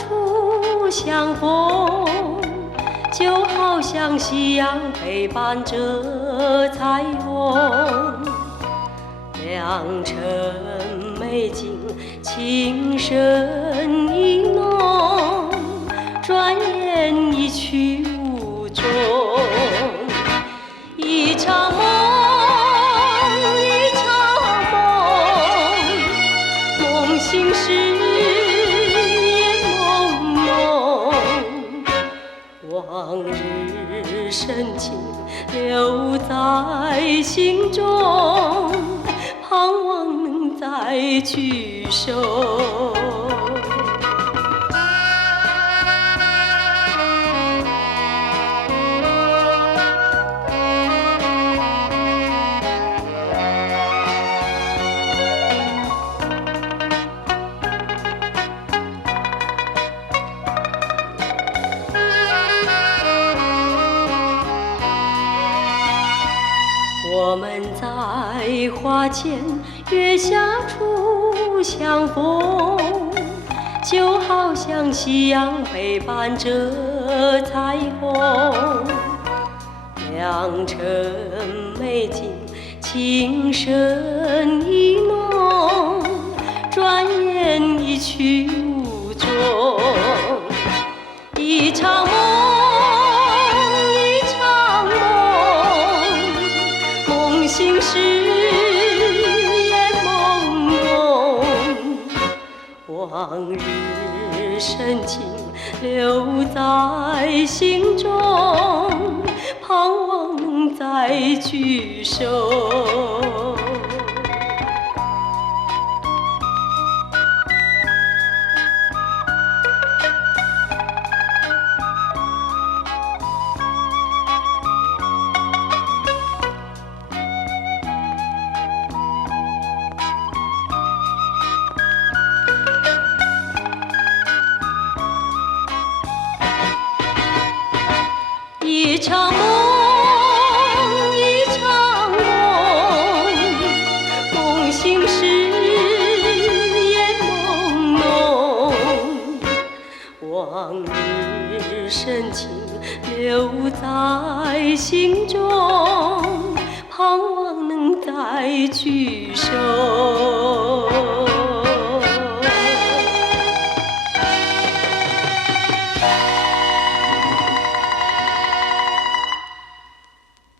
处相逢，就好像夕阳陪伴着彩虹。良辰美景，情深意浓，转眼一去无踪。一场梦，一场梦，梦醒时也朦胧。往日深情留在心中，盼望能再聚首。我们在花前月下处相逢，就好像夕阳陪伴着彩虹。良辰美景，情深意浓，转眼一去无踪。一场梦，醒时也朦胧。往日深情留在心中，盼望能再聚首。一场梦，一场梦，梦醒时也朦胧。往日深情留在心中，盼望能再聚首。